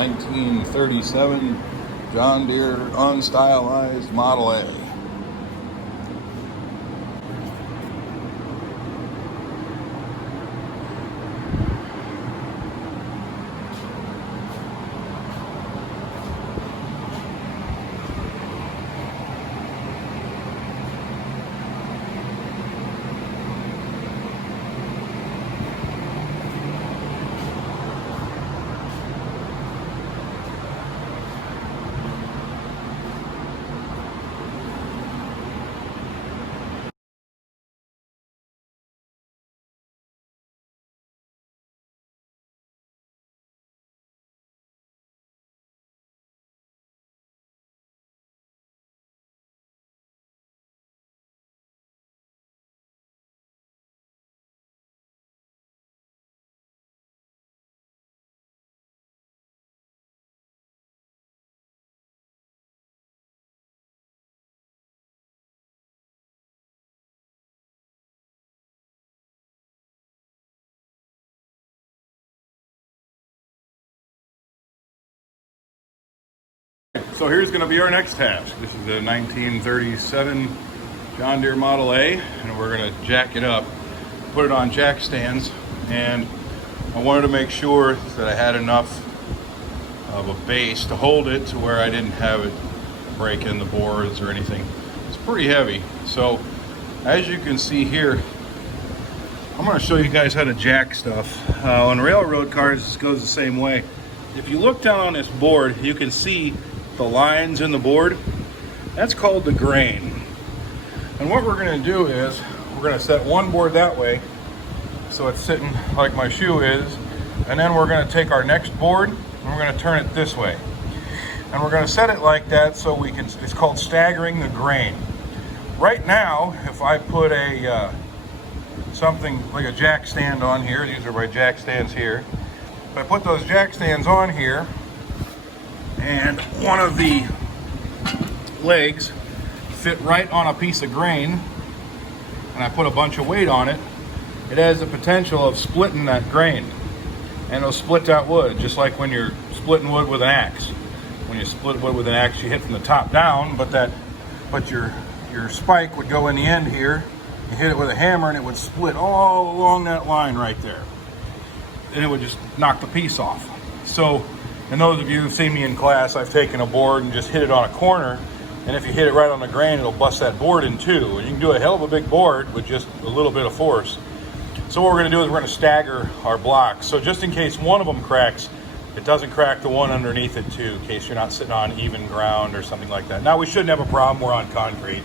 1937 John Deere unstylized Model A. So here's going to be our next task. This is a 1937 John Deere Model A, and we're going to jack it up, put it on jack stands, and I wanted to make sure that I had enough of a base to hold it to where I didn't have it break in the boards or anything. It's pretty heavy. So as you can see here, I'm going to show you guys how to jack stuff. On railroad cars, this goes the same way. If you look down on this board, you can see the lines in the board. That's called the grain. And what we're going to do is we're going to set one board that way so it's sitting like my shoe is, and then we're going to take our next board and we're going to turn it this way, and we're going to set it like that so we can, it's called staggering the grain. Right now, if I put a something like a jack stand on here, these are my jack stands here, if I put those jack stands on here and one of the legs fit right on a piece of grain and I put a bunch of weight on it, it has the potential of splitting that grain, and it'll split that wood just like when you're splitting wood with an axe. When you split wood with an axe, you hit from the top down, but your spike would go in the end here. You hit it with a hammer and it would split all along that line right there, and it would just knock the piece off. So, and those of you who've seen me in class, I've taken a board and just hit it on a corner, and if you hit it right on the grain, it'll bust that board in two. And you can do a hell of a big board with just a little bit of force. So what we're going to do is we're going to stagger our blocks. So just in case one of them cracks, it doesn't crack the one underneath it too, in case you're not sitting on even ground or something like that. Now, we shouldn't have a problem, we're on concrete.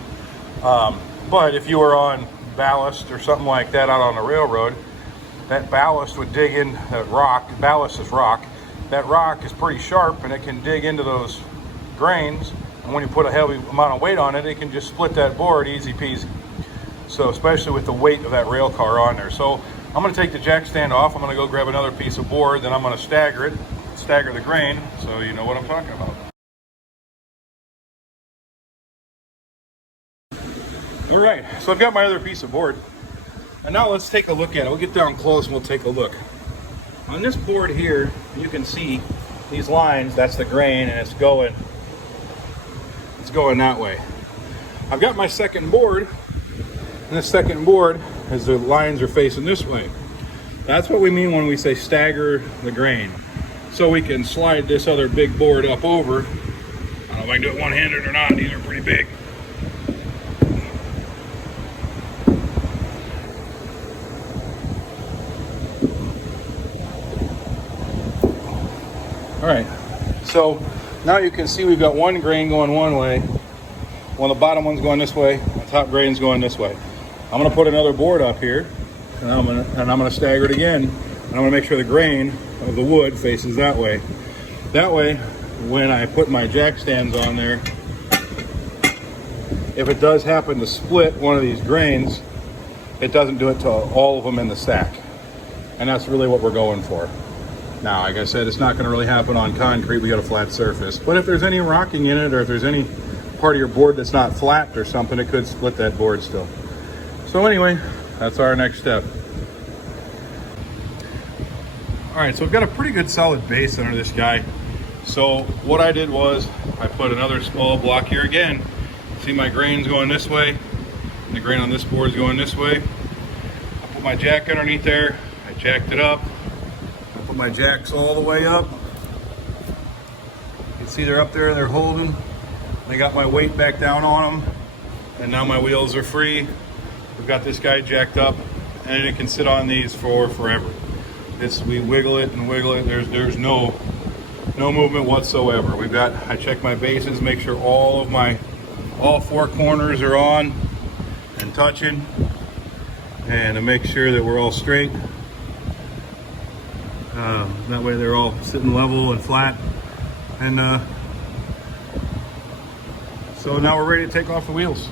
But if you were on ballast or something like that out on the railroad, that ballast would dig in that rock. Ballast is rock. That rock is pretty sharp and it can dig into those grains, and when you put a heavy amount of weight on it, it can just split that board easy peasy. So especially with the weight of that rail car on there. So I'm going to take the jack stand off, I'm going to go grab another piece of board, then I'm going to stagger the grain, so you know what I'm talking about. All right, so I've got my other piece of board, and now let's take a look at it. We'll get down close and we'll take a look. On this board here, you can see these lines, that's the grain, and it's going that way. I've got my second board, and the second board, as the lines are facing this way. That's what we mean when we say stagger the grain. So we can slide this other big board up over. I don't know if I can do it one-handed or not, these are pretty big. All right, so now you can see we've got one grain going one way, the bottom one's going this way, the top grain's going this way. I'm going to put another board up here, and I'm going to stagger it again, and I'm going to make sure the grain of the wood faces that way. That way, when I put my jack stands on there, if it does happen to split one of these grains, it doesn't do it to all of them in the stack. And that's really what we're going for. Now, like I said, it's not going to really happen on concrete. We got a flat surface. But if there's any rocking in it, or if there's any part of your board that's not flat or something, it could split that board still. So anyway, that's our next step. All right, so we've got a pretty good solid base under this guy. So what I did was I put another small block here again. See my grain's going this way, and the grain on this board is going this way. I put my jack underneath there. I jacked it up. I put my jacks all the way up. You can see they're up there, they're holding. I got my weight back down on them, and now my wheels are free. We've got this guy jacked up, and it can sit on these for forever. We wiggle it and wiggle it. There's no movement whatsoever. I check my bases, make sure all four corners are on and touching, and to make sure that we're all straight. That way they're all sitting level and flat. And so now we're ready to take off the wheels.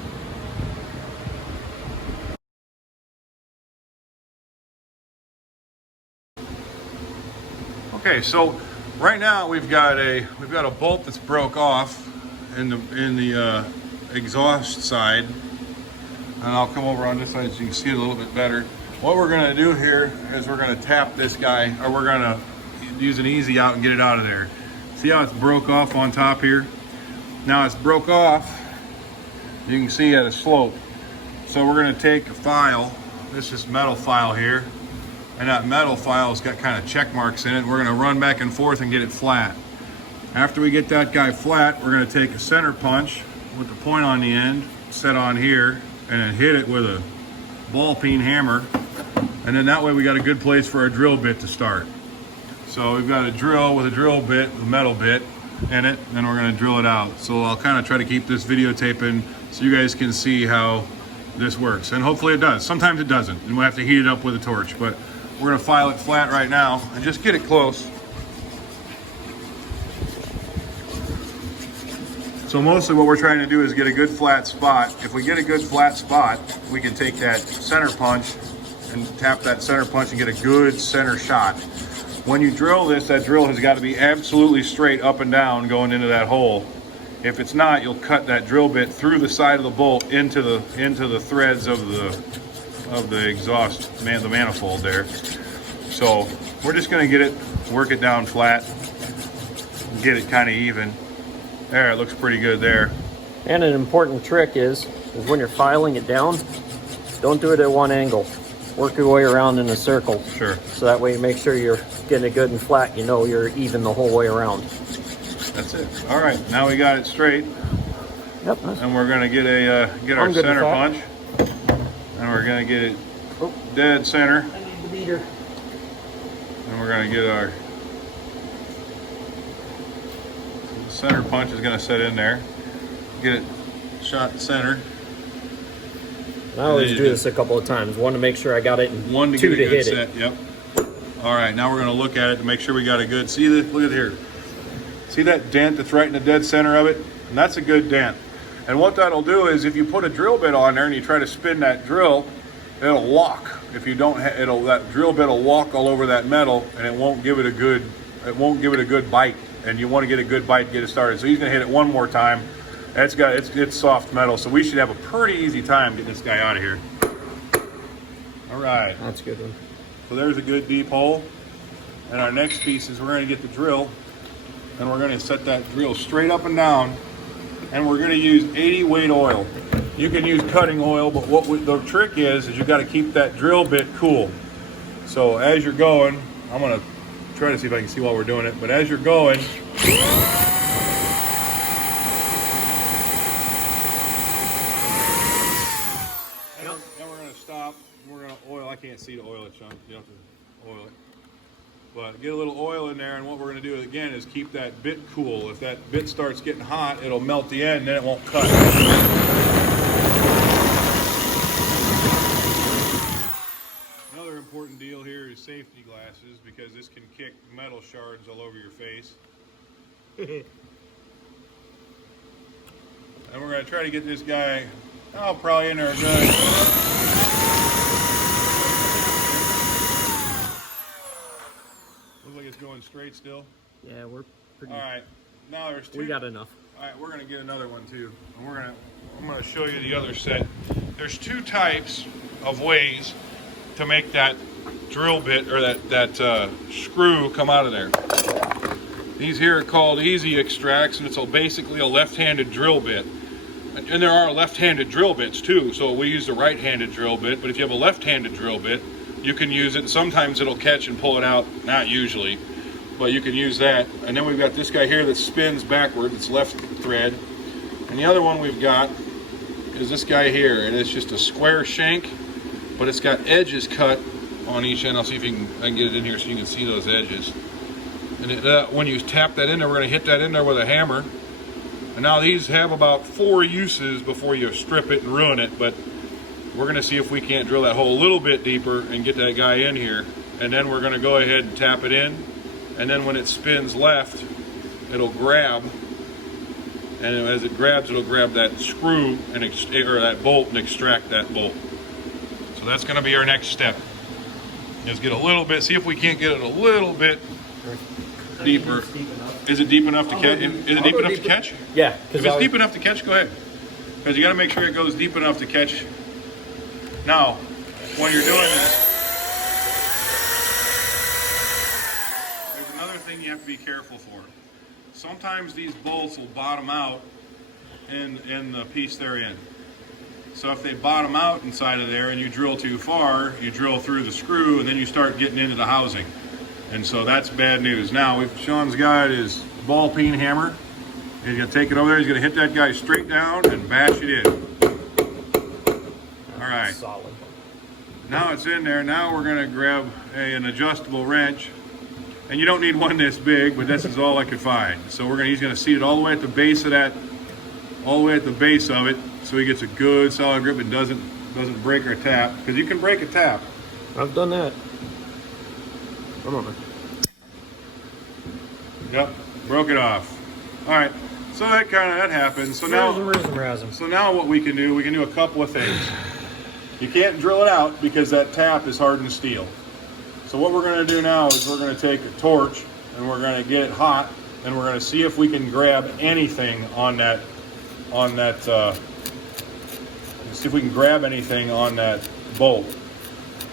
Okay, so right now we've got a bolt that's broke off in the exhaust side, and I'll come over on this side so you can see it a little bit better. What we're going to do here is we're going to tap this guy, or we're going to use an easy out and get it out of there. See how it's broke off on top here? Now it's broke off, you can see at a slope. So we're going to take a file, this is metal file here, and that metal file has got kind of check marks in it. We're going to run back and forth and get it flat. After we get that guy flat, we're going to take a center punch with the point on the end set on here, and then hit it with a ball peen hammer, and then that way we got a good place for our drill bit to start. So we've got a drill with a drill bit, a metal bit in it, and we're going to drill it out. So I'll kind of try to keep this videotaping so you guys can see how this works, and hopefully it does. Sometimes it doesn't, and we'll have to heat it up with a torch, but we're going to file it flat right now and just get it close. So mostly what we're trying to do is get a good flat spot. If we get a good flat spot, we can take that center punch and tap that center punch and get a good center shot. When you drill this, that drill has got to be absolutely straight up and down going into that hole. If it's not, you'll cut that drill bit through the side of the bolt into the threads of the exhaust, the manifold there. So we're just going to work it down flat, get it kind of even. There, it looks pretty good there. And an important trick is when you're filing it down, don't do it at one angle. Work your way around in a circle. Sure. So that way you make sure you're getting it good and flat. You know you're even the whole way around. That's it. All right, now we got it straight. Yep. And we're going to get our center punch. And we're going to get it dead center. I need the beater. And we're going to get our center punch is going to set in there. Get it shot center. I always do this a couple of times. One to make sure I got it, and one to two get a to good hit set. it. Yep. All right, now we're going to look at it to make sure we got a good. See this? Look at here. See that dent that's right in the dead center of it? And that's a good dent. And what that'll do is, if you put a drill bit on there and you try to spin that drill, it'll lock. If you don't, that drill bit will walk all over that metal, and it won't give it a good bite. And you want to get a good bite to get it started. So he's going to hit it one more time. It's soft metal, so we should have a pretty easy time getting this guy out of here. All right. That's a good one. So there's a good deep hole. And our next piece is we're going to get the drill, and we're going to set that drill straight up and down, and we're going to use 80 weight oil. You can use cutting oil, but the trick is you got to keep that drill bit cool. So as you're going, I'm going to try to see if I can see while we're doing it, but as you're going, and we're going to stop, and we're going to oil. I can't see to oil it, Sean. You have to oil it. But get a little oil in there, and what we're going to do again is keep that bit cool. If that bit starts getting hot, it'll melt the end, and then it won't cut. Another important deal here is safety glasses, because this can kick metal shards all over your face. And we're going to try to get this guy, probably in there good. Looks like it's going straight still. Yeah, we're pretty. All right, now there's two. We got enough. All right, we're going to get another one too. And I'm going to show you the other set. There's two types of ways to make that drill bit or that screw come out of there. These here are called Easy Extracts, and it's basically a left-handed drill bit. And there are left-handed drill bits too, so we use the right-handed drill bit, but if you have a left-handed drill bit, you can use it. Sometimes it'll catch and pull it out, not usually, but you can use that. And then we've got this guy here that spins backward, it's left thread. And the other one we've got is this guy here, and it's just a square shank, but it's got edges cut on each end. I'll see if I can get it in here so you can see those edges. And when you tap that in there, we're going to hit that in there with a hammer. And now these have about 4 uses before you strip it and ruin it, but we're going to see if we can't drill that hole a little bit deeper and get that guy in here. And then we're going to go ahead and tap it in. And then when it spins left, it'll grab. And as it grabs, it'll grab that screw and or that bolt and extract that bolt. So that's going to be our next step. Just get a little bit, see if we can't get it a little bit deeper. Is it deep enough to catch? Is it deep enough to catch? Yeah. If it's deep enough to catch, go ahead. Because you got to make sure it goes deep enough to catch. Now, when you're doing this, there's another thing you have to be careful for. Sometimes these bolts will bottom out in the piece they're in. So if they bottom out inside of there and you drill too far, you drill through the screw and then you start getting into the housing. And so that's bad news. Now, Sean's got his ball peen hammer. He's going to take it over there. He's going to hit that guy straight down and bash it in. All right. Solid. Now it's in there. Now we're going to grab an adjustable wrench. And you don't need one this big, but this is all I could find. So he's going to seat it all the way at the base of that, all the way at the base of it, so he gets a good solid grip and doesn't break our tap. Because you can break a tap. I've done that. Come on, man. Yep, broke it off. All right, so that happened. So now what we can do a couple of things. You can't drill it out because that tap is hardened steel. So what we're going to do now is we're going to take a torch and we're going to get it hot and we're going to see if we can grab anything on that see if we can grab anything on that bolt.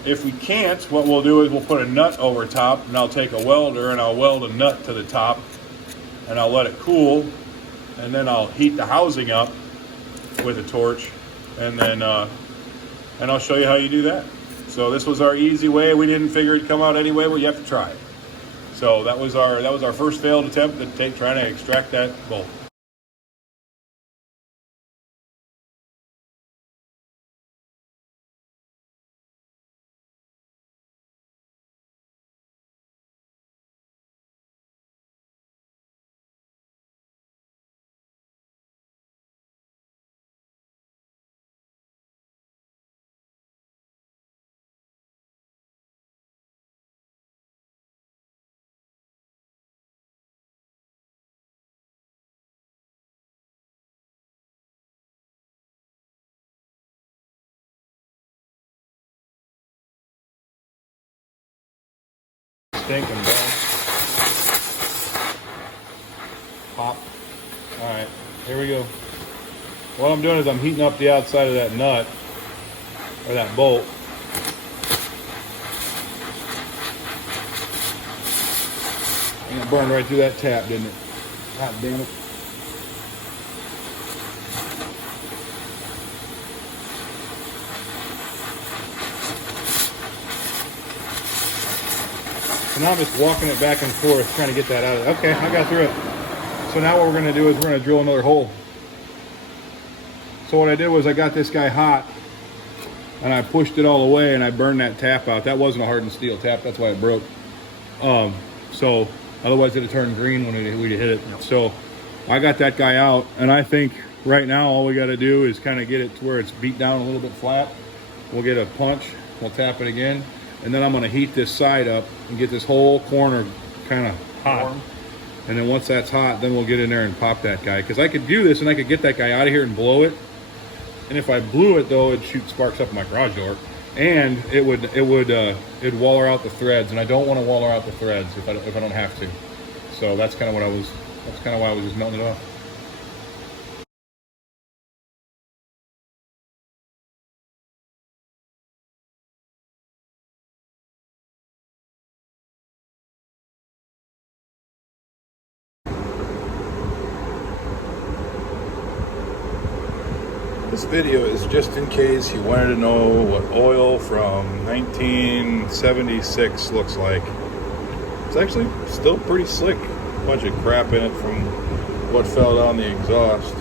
If we can't, what we'll do is we'll put a nut over top, and I'll take a welder and I'll weld a nut to the top and I'll let it cool, and then I'll heat the housing up with a torch, and then and I'll show you how you do that. So this was our easy way. We didn't figure it'd come out anyway, but you have to try it. So that was our first failed attempt at trying to extract that bolt. Stinking bell. Pop. Alright, here we go. What I'm doing is I'm heating up the outside of that nut, or that bolt. And it burned right through that tap, didn't it? God damn it. So now I'm just walking it back and forth, trying to get that out of there. Okay, I got through it. So now what we're going to do is we're going to drill another hole. So what I did was I got this guy hot, and I pushed it all away, and I burned that tap out. That wasn't a hardened steel tap, that's why it broke. So otherwise it'd have turned green when we'd hit it. Yep. So I got that guy out, and I think right now all we got to do is kind of get it to where it's beat down a little bit flat. We'll get a punch, we'll tap it again. And then I'm going to heat this side up and get this whole corner kind of hot. Warm. And then once that's hot, then we'll get in there and pop that guy. Because I could do this and I could get that guy out of here and blow it. And if I blew it though, it'd shoot sparks up in my garage door. And it'd waller out the threads. And I don't want to waller out the threads if I don't have to. So that's kind of why I was just melting it off. This video is just in case you wanted to know what oil from 1976 looks like. It's actually still pretty slick. A bunch of crap in it from what fell down the exhaust,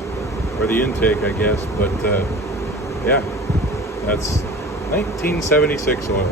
or the intake, I guess. But yeah, that's 1976 oil.